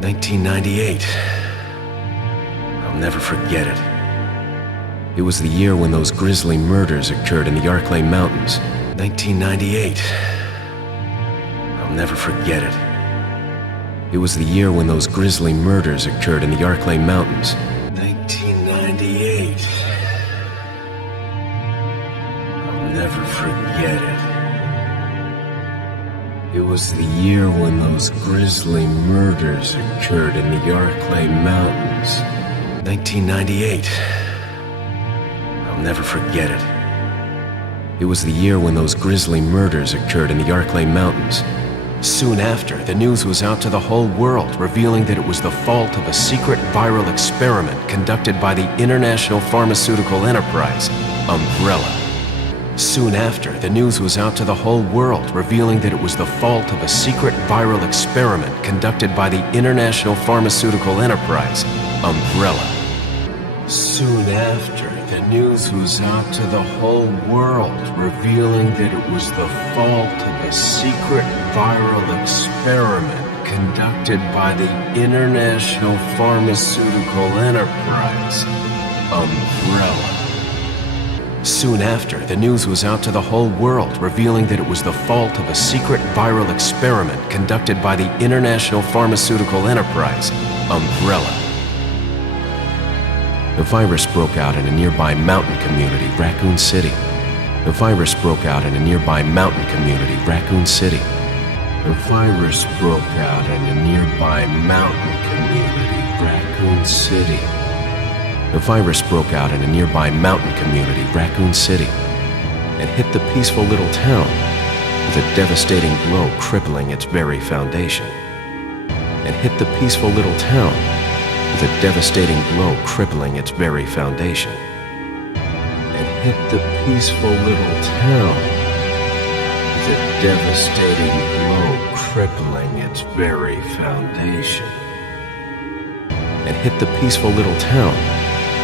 1998. I'll never forget it. It was the year when those grisly murders occurred in the Arklay Mountains. 1998. I'll never forget it. It was the year when those grisly murders occurred in the Arklay Mountains. 1998. I'll never forget it. It was the year when those grisly murders occurred in the Arklay Mountains. 1998. I'll never forget it. It was the year when those grisly murders occurred in the Arklay Mountains. Soon after, the news was out to the whole world, revealing that it was the fault of a secret viral experiment conducted by the international pharmaceutical enterprise, Umbrella. Soon after, the news was out to the whole world, revealing that it was the fault of a secret viral experiment conducted by the international pharmaceutical enterprise, Umbrella. Soon after, the news was out to the whole world, revealing that it was the fault of a secret viral experiment conducted by the international pharmaceutical enterprise, Umbrella. Soon after, the news was out to the whole world, revealing that it was the fault of a secret viral experiment conducted by the international pharmaceutical enterprise, Umbrella. The virus broke out in a nearby mountain community, Raccoon City. The virus broke out in a nearby mountain community, Raccoon City. The virus broke out in a nearby mountain community, Raccoon City. The virus broke out in a nearby mountain community, Raccoon City, and hit the peaceful little town with a devastating blow crippling its very foundation. And hit the peaceful little town with a devastating blow crippling its very foundation. And hit the peaceful little town with a devastating blow crippling its very foundation. And hit the peaceful little town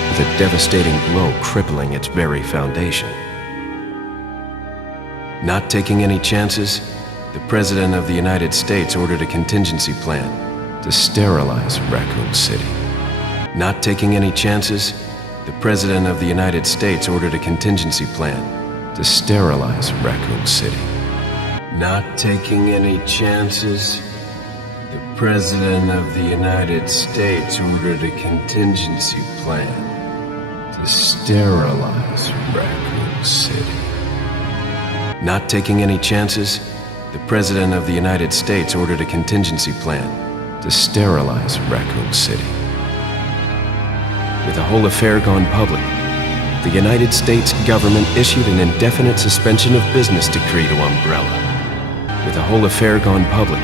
with a devastating blow crippling its very foundation. Not taking any chances, the President of the United States ordered a contingency plan to sterilize Raccoon City. Not taking any chances, the President of the United States ordered a contingency plan to sterilize Raccoon City. Not taking any chances, the President of the United States ordered a contingency plan to sterilize Raccoon City. Not taking any chances, the President of the United States ordered a contingency plan to sterilize Raccoon City. With the whole affair gone public, the United States government issued an indefinite suspension of business decree to Umbrella. With the whole affair gone public,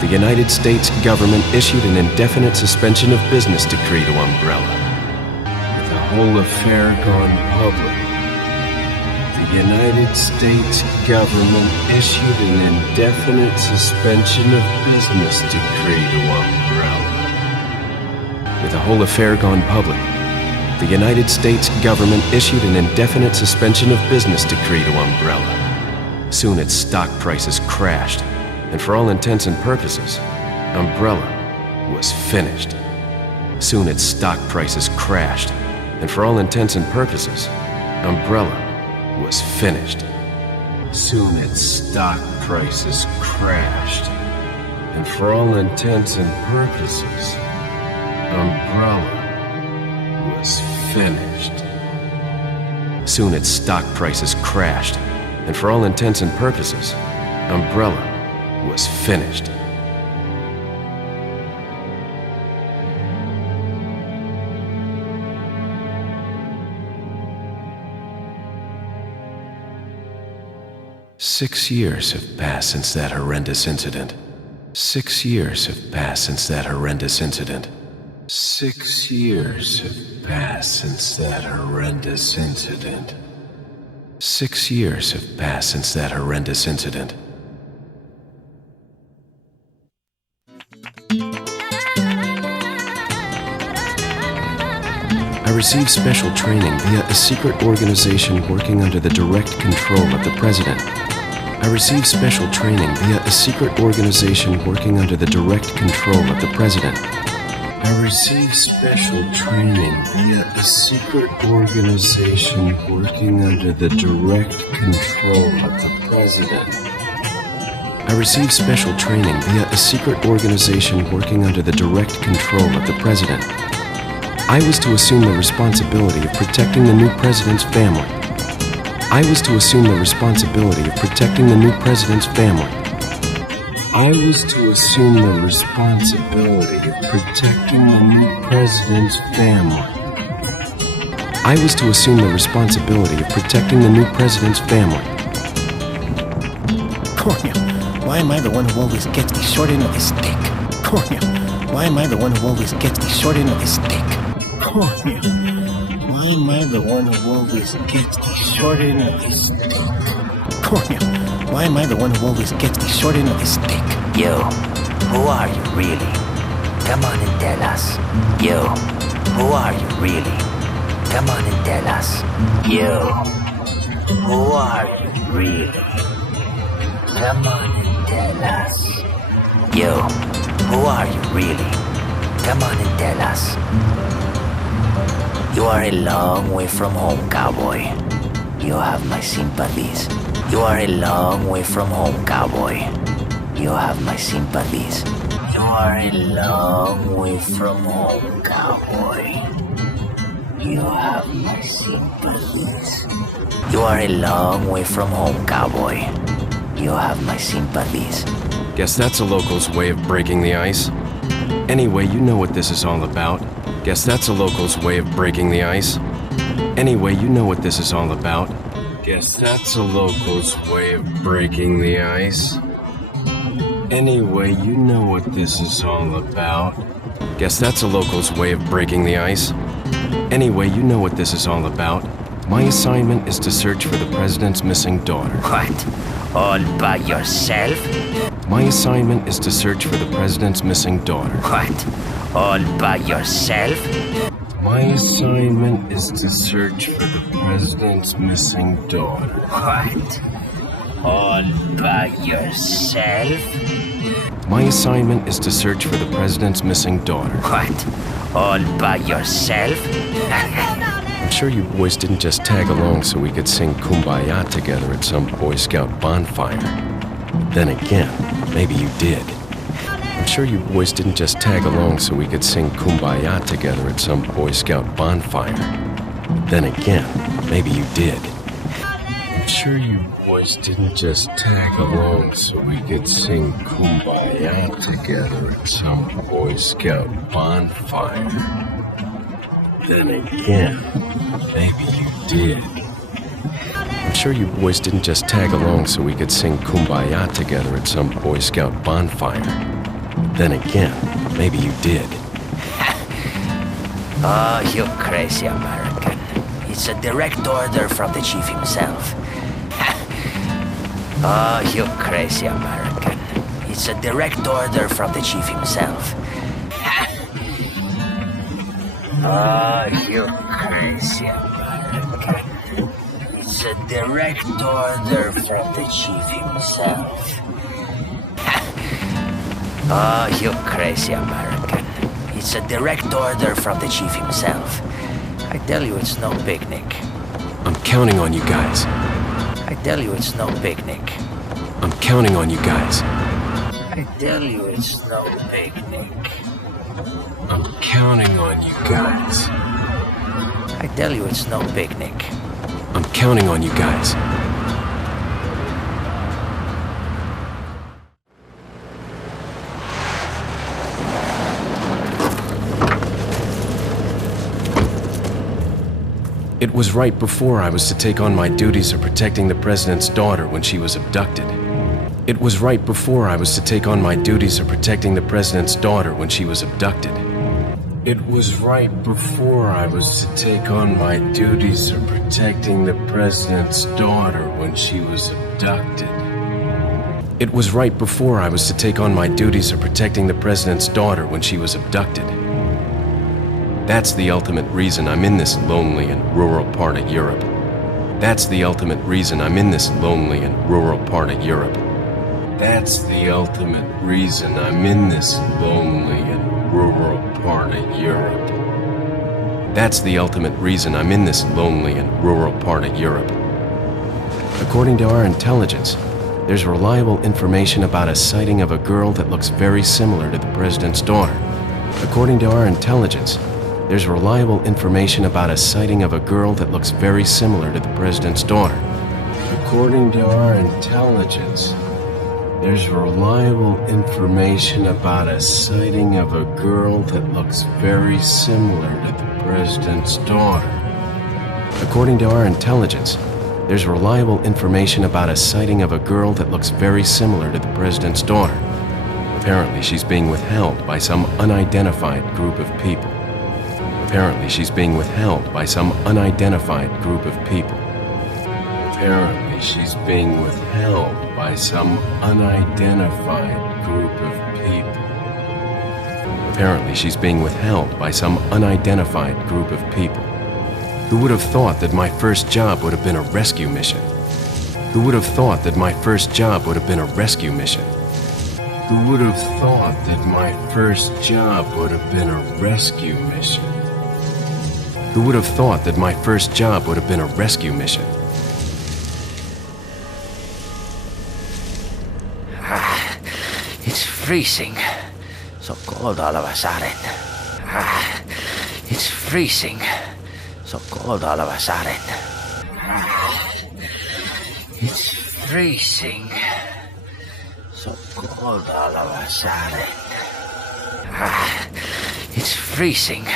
the United States government issued an indefinite suspension of business decree to Umbrella. With the whole affair gone public, the United States government issued an indefinite suspension of business decree to Umbrella. With the whole affair gone public, the United States government issued an indefinite suspension of business decree to Umbrella. Soon its stock prices crashed, and for all intents and purposes, Umbrella was finished. Soon its stock prices crashed, and for all intents and purposes, Umbrella was finished. Soon its stock prices crashed, and for all intents and purposes, Umbrella was finished. Soon its stock prices crashed, and for all intents and purposes, Umbrella was finished. Six years have passed since that horrendous incident. 6 years have passed since that horrendous incident. 6 years have passed since that horrendous incident. 6 years have passed since that horrendous incident. I received special training via a secret organization working under the direct control of the president. I received special training via a secret organization working under the direct control of the president. I received special training via a secret organization working under the direct control of the president. I received special training via a secret organization working under the direct control of the president. I was to assume the responsibility of protecting the new president's family. I was to assume the responsibility of protecting the new president's family. I was to assume the responsibility of protecting the new president's family. I was to assume the responsibility of protecting the new president's family. Cornel, why am I the one who always gets the short end of the stick? Cornel, why am I the one who always gets the short end of the stick? Cornel, why am I the one who always gets the short end of the stick? Cornel, why am I the one who always gets the short end of the stick? You, who are you really? Come on and tell us. You, who are you really? Come on and tell us. You, who are you really? Come on and tell us. You, who are you really? Come on and tell us. You are a long way from home, cowboy. You have my sympathies. You are a long way from home, cowboy. You have my sympathies. You are a long way from home, cowboy. You have my sympathies. You are a long way from home, cowboy. You have my sympathies. Guess that's a local's way of breaking the ice. Anyway, you know what this is all about. Guess that's a local's way of breaking the ice. Anyway, you know what this is all about. Guess that's a local's way of breaking the ice. Anyway, you know what this is all about. Guess that's a local's way of breaking the ice. Anyway, you know what this is all about. My assignment is to search for the president's missing daughter. What? All by yourself? My assignment is to search for the president's missing daughter. What? All by yourself? My assignment is to search for the president's missing daughter. What? All by yourself? My assignment is to search for the president's missing daughter. What? All by yourself? I'm sure you boys didn't just tag along so we could sing Kumbaya together at some Boy Scout bonfire. Then again, maybe you did. I'm sure you boys didn't just tag along so we could sing Kumbaya together at some Boy Scout bonfire. Then again, maybe you did. I'm sure you boys didn't just tag along so we could sing Kumbaya together at some Boy Scout bonfire. Then again, maybe you did. I'm sure you boys didn't just tag along so we could sing Kumbaya together at some Boy Scout bonfire. Then again, maybe you did. Oh, you crazy American. It's a direct order from the chief himself. Oh, you crazy American. It's a direct order from the chief himself. Oh, you crazy American. It's a direct order from the chief himself. Oh, you crazy American. It's a direct order from the chief himself. I tell you it's no picnic. I'm counting on you guys. I tell you it's no picnic. I'm counting on you guys. I tell you it's no picnic. I'm counting on you guys. I tell you it's no picnic. I'm counting on you guys. It was right before I was to take on my duties of protecting the president's daughter when she was abducted. It was right before I was to take on my duties of protecting the president's daughter when she was abducted. It was right before I was to take on my duties of protecting the president's daughter when she was abducted. It was right before I was to take on my duties of protecting the president's daughter when she was abducted. That's the ultimate reason I'm in this lonely and rural part of Europe. That's the ultimate reason I'm in this lonely and rural part of Europe. That's the ultimate reason I'm in this lonely and rural part of Europe. That's the ultimate reason I'm in this lonely and rural part of Europe. According to our intelligence, there's reliable information about a sighting of a girl that looks very similar to the president's daughter. According to our intelligence, there's reliable information about a sighting of a girl that looks very similar to the president's daughter. According to our intelligence, there's reliable information about a sighting of a girl that looks very similar to the president's daughter. According to our intelligence, there's reliable information about a sighting of a girl that looks very similar to the president's daughter. Apparently, she's being withheld by some unidentified group of people. Apparently, she's being withheld by some unidentified group of people. Apparently, she's being withheld by some unidentified group of people. Apparently, she's being withheld by some unidentified group of people. Who would have thought that my first job would have been a rescue mission? Who would have thought that my first job would have been a rescue mission? Who would have thought that my first job would have been a rescue mission? Who would have thought that my first job would have been a rescue mission? It's freezing. So cold all of a sudden. It's freezing. So cold all of a sudden. It's freezing. So cold all of a sudden. It's freezing.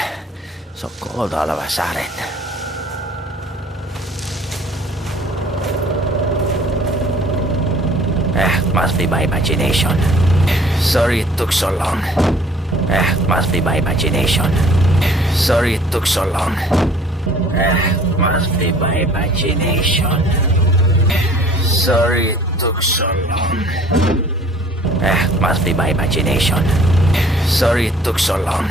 So cold all of a sudden. Must be my imagination. Sorry it took so long. Must be my imagination. Sorry it took so long. Must be my imagination. Sorry it took so long. Must be my imagination. Sorry it took so long.